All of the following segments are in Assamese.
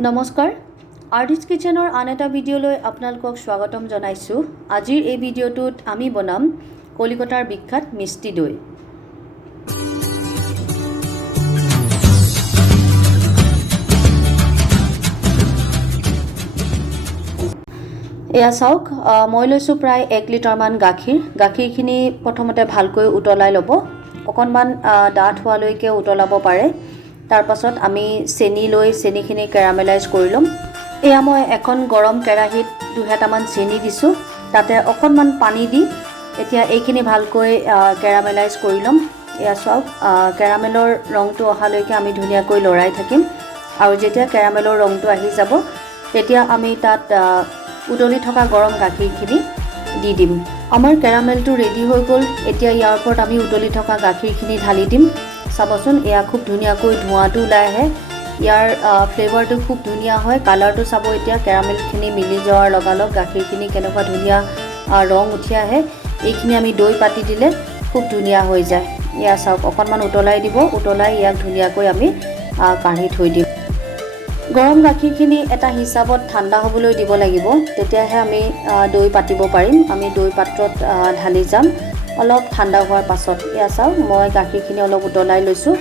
নমস্কাৰ আৰ্টিষ্ট কিচেনৰ আন এটা ভিডিঅ'লৈ আপোনালোকক স্বাগতম জনাইছোঁ। আজিৰ এই ভিডিঅ'টোত আমি বনাম কলিকতাৰ বিখ্যাত মিষ্টি দৈ। এয়া চাওক, মই লৈছোঁ প্ৰায় 1 লিটাৰমান গাখীৰ। গাখীৰখিনি প্ৰথমতে ভালকৈ উতলাই ল'ব, অকণমান ডাঠ হোৱালৈকে উতলাব পাৰে। তাৰ পাছত আমি চেনি লৈ চেনিখিনি কেৰামেলাইজ কৰি ল'ম। এয়া মই এখন গৰম কেৰাহীত 2 হেতামান চেনি দিছোঁ, তাতে অকণমান পানী দি এতিয়া এইখিনি ভালকৈ কেৰামেলাইজ কৰি ল'ম। এয়া চাওক, কেৰামেলৰ ৰংটো অহালৈকে আমি ধুনীয়াকৈ লৰাই থাকিম আৰু যেতিয়া কেৰামেলৰ ৰংটো আহি যাব তেতিয়া আমি তাত উতলি থকা গৰম গাখীৰখিনি দি দিম। আমাৰ কেৰামেলটো ৰেডি হৈ গ'ল। এতিয়া ইয়াৰ ওপৰত আমি উতলি থকা গাখীৰখিনি ঢালি দিম। চাবচোন, এয়া খুব ধুনীয়াকৈ ধোঁৱাটো ওলাই আহে। ইয়াৰ ফ্লেভাৰটো খুব ধুনীয়া হয়। কালাৰটো চাব, এতিয়া কেৰামেলখিনি মিলি যোৱাৰ লগালগ গাখীৰখিনি কেনেকুৱা ধুনীয়া ৰং উঠি আহে। এইখিনি আমি দৈ পাতি দিলে খুব ধুনীয়া হৈ যায়। এয়া চাওক, অকণমান উতলাই দিব, উতলাই ইয়াক ধুনীয়াকৈ আমি কাঢ়ি থৈ দিম। গৰম গাখীৰখিনি এটা হিচাপত ঠাণ্ডা হ'বলৈ দিব লাগিব, তেতিয়াহে আমি দৈ পাতিব পাৰিম। আমি দৈ পাত্ৰত ঢালি যাম অলপ ঠাণ্ডা হোৱাৰ পাছত। এয়া চাওক, মই গাখীৰখিনি অলপ উতলাই লৈছোঁ।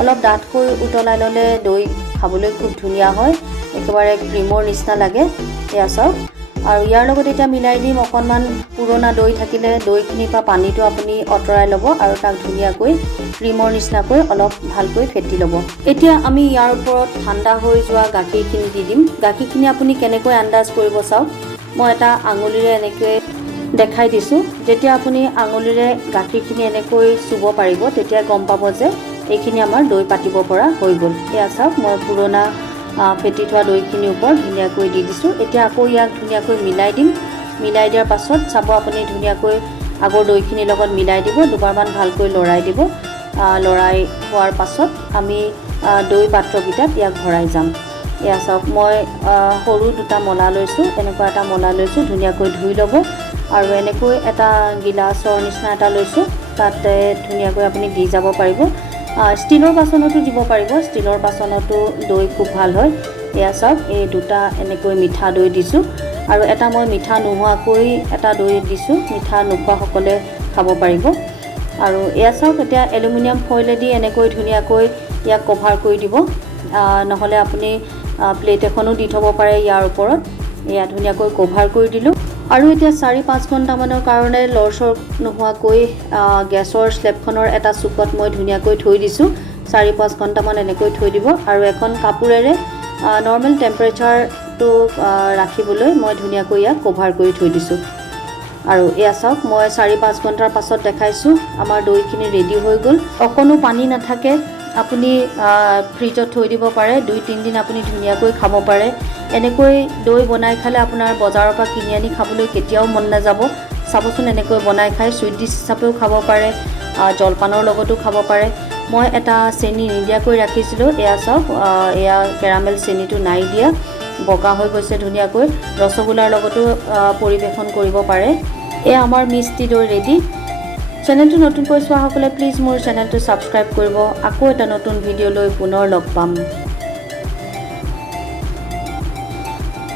অলপ ডাঠকৈ উতলাই ল'লে দৈ খাবলৈ খুব ধুনীয়া হয়, একেবাৰে ক্ৰীমৰ নিচিনা লাগে। এয়া চাওক, আৰু ইয়াৰ লগত এতিয়া মিলাই দিম অকণমান পুৰণা দৈ থাকিলে দৈখিনিৰ পৰা পানীটো আপুনি আঁতৰাই ল'ব আৰু তাক ধুনীয়াকৈ ক্ৰীমৰ নিচিনাকৈ অলপ ভালকৈ ফেটি ল'ব। এতিয়া আমি ইয়াৰ ওপৰত ঠাণ্ডা হৈ যোৱা গাখীৰখিনি দি দিম। গাখীৰখিনি আপুনি কেনেকৈ আন্দাজ কৰিব চাওক, মই এটা আঙুলিৰে এনেকৈ দেখাই দিছোঁ। যেতিয়া আপুনি আঙুলিৰে গাখীৰখিনি এনেকৈ চুব পাৰিব তেতিয়া গম পাব যে এইখিনি আমাৰ দৈ পাতিব পৰা হৈ গ'ল। এয়া চাওক, মই পুৰণা ফেটি থোৱা দৈখিনিৰ ওপৰত ধুনীয়াকৈ দি দিছোঁ। এতিয়া আকৌ ইয়াক ধুনীয়াকৈ মিলাই দিম। মিলাই দিয়াৰ পাছত চাব আপুনি ধুনীয়াকৈ আগৰ দৈখিনিৰ লগত মিলাই দিব, দুবাৰমান ভালকৈ লৰাই দিব। লৰাই হোৱাৰ পাছত আমি দৈ পাত্ৰকেইটাত ইয়াক ভৰাই যাম। এয়া চাওক, মই সৰু 2টা মলা লৈছোঁ, এনেকুৱা এটা মলা লৈছোঁ, ধুনীয়াকৈ ধুই ল'ব আৰু এনেকৈ এটা গিলাচৰ নিচিনা এটা লৈছোঁ, তাতে ধুনীয়াকৈ আপুনি দি যাব পাৰিব। ষ্টীলৰ বাচনতো দিব পাৰিব, ষ্টীলৰ বাচনতো দৈ খুব ভাল হয়। এয়া চাওক, এই 2টা এনেকৈ মিঠা দৈ দিছোঁ আৰু এটা মই মিঠা নোহোৱাকৈ এটা দৈ দিছোঁ, মিঠা নোখোৱাসকলে খাব পাৰিব। আৰু এয়া চাওক, এতিয়া এলুমিনিয়াম ফইলেদি এনেকৈ ধুনীয়াকৈ ইয়াক কভাৰ কৰি দিব, নহ'লে আপুনি প্লেট এখনো দি থ'ব পাৰে ইয়াৰ ওপৰত। এয়া ধুনীয়াকৈ কভাৰ কৰি দিলোঁ আৰু এতিয়া 4-5 ঘণ্টামানৰ কাৰণে লৰচৰ নোহোৱাকৈ গেছৰ স্লেবখনৰ এটা চুকত মই ধুনীয়াকৈ থৈ দিছোঁ। 4-5 ঘণ্টামান এনেকৈ থৈ দিব আৰু এখন কাপোৰেৰে নৰ্মেল টেম্পাৰেচাৰটো ৰাখিবলৈ মই ধুনীয়াকৈ ইয়াক কভাৰ কৰি থৈ দিছোঁ। আৰু এয়া চাওক, মই 4-5 ঘণ্টাৰ পাছত দেখাইছোঁ, আমাৰ দৈখিনি ৰেডি হৈ গ'ল। অকণো পানী নাথাকে, আপুনি ফ্ৰিজত থৈ দিব পাৰে, 2-3 দিন আপুনি ধুনীয়াকৈ খাব পাৰে। এনেকৈ দৈ বনাই খালে আপোনাৰ বজাৰৰ পৰা কিনি আনি খাবলৈ কেতিয়াও মন নাযাব। চাবচোন, এনেকৈ বনাই খাই চুইট ডিছ হিচাপেও খাব পাৰে, জলপানৰ লগতো খাব পাৰে। মই এটা চেনি নিদিয়াকৈ ৰাখিছিলোঁ, এয়া চাওক, এয়া কেৰামেল চেনিটো নাই দিয়া, বগা হৈ গৈছে ধুনীয়াকৈ। ৰসগোল্লাৰ লগতো পৰিৱেশন কৰিব পাৰে। এয়া আমাৰ মিষ্টি দৈ ৰেডি। চেনেলটো নতুনকৈ চোৱাসকলে প্লিজ মোৰ চেনেলটো ছাবস্ক্ৰাইব কৰিব। আকৌ এটা নতুন ভিডিঅ' লৈ পুনৰ লগ পাম।